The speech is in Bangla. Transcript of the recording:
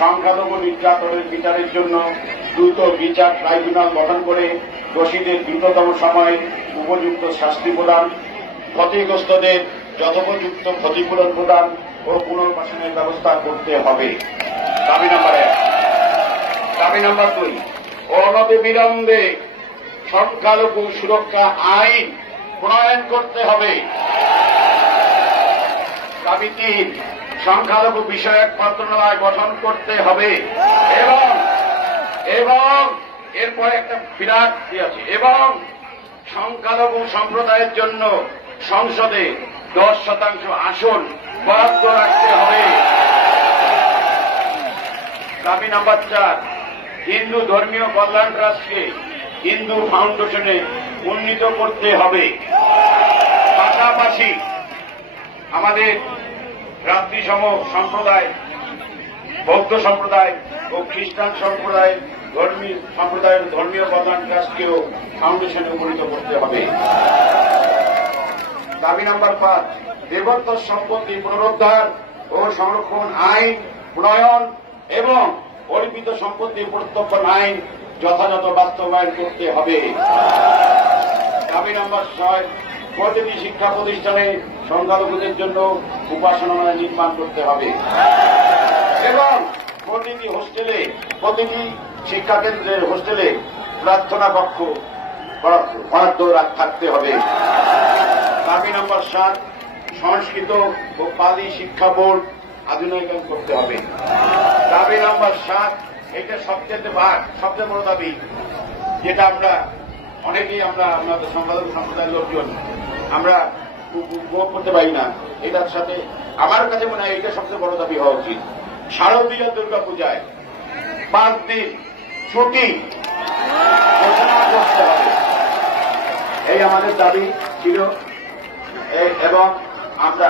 সংখ্যালঘু নির্যাতনের বিচারের জন্য দ্রুত বিচার ট্রাইব্যুনাল গঠন করে দোষীদের দ্রুততম সময়ে উপযুক্ত শাস্তি প্রদান, ক্ষতিগ্রস্তদের যথোপযুক্ত ক্ষতিপূরণ প্রদান ও পুনর্বাসনের ব্যবস্থা করতে হবে। দাবি নাম্বার 1। দাবি নাম্বার 2, অনতিবিলম্বে সংখ্যালঘু সুরক্ষা আইন প্রণয়ন করতে হবে। দাবি 3, সংখ্যালঘু বিষয়ক মন্ত্রণালয় গঠন করতে হবে এবং এরপরে একটা বিরাট আছে, এবং সংখ্যালঘু সম্প্রদায়ের জন্য সংসদে 10% আসন বরাদ্দ রাখতে হবে। দাবি নাম্বার 4, হিন্দু ধর্মীয় কল্যাণ ট্রাস্টকে হিন্দু ফাউন্ডেশনে উন্নীত করতে হবে। পাশাপাশি আমাদের রাত্রিসম সম্প্রদায়, বৌদ্ধ সম্প্রদায় ও খ্রিস্টান সম্প্রদায়ের ধর্মীয় কল্যাণ ট্রাস্টকেও ফাউন্ডেশনে উপনীত করতে হবে। দাবি নাম্বার 5, দেবত্ব সম্পত্তি পুনরুদ্ধার ও সংরক্ষণ আইন প্রণয়ন এবং অর্পিত সম্পত্তি প্রত্যর্পণ আইন যথাযথ বাস্তবায়ন করতে হবে। দাবি নাম্বার 6, প্রতিটি শিক্ষা প্রতিষ্ঠানে সংখ্যালঘুদের জন্য উপাসনালয় নির্মাণ করতে হবে এবং প্রতিটি হোস্টেলে, প্রতিটি শিক্ষাকেন্দ্রের হোস্টেলে প্রার্থনা কক্ষ বরাদ্দ থাকতে হবে। দাবি নাম্বার 7, সংস্কৃত ও পালি শিক্ষা বোর্ড আধুনিকায়ন করতে হবে। দাবি নাম্বার 7, এটা সবচেয়ে বড় দাবি, যেটা আমরা অনেকেই আমাদের সংখ্যালঘু সম্প্রদায়ের লোকজন আমরা উপভোগ করতে পারি না। এটার সাথে আমার কাছে মনে হয় এটা সবচেয়ে বড় দাবি হওয়া উচিত। শারদীয় দুর্গা পূজায় 5 দিন ছুটি ঘোষণা করতে হবে, এই আমাদের দাবি ছিল এবং আমরা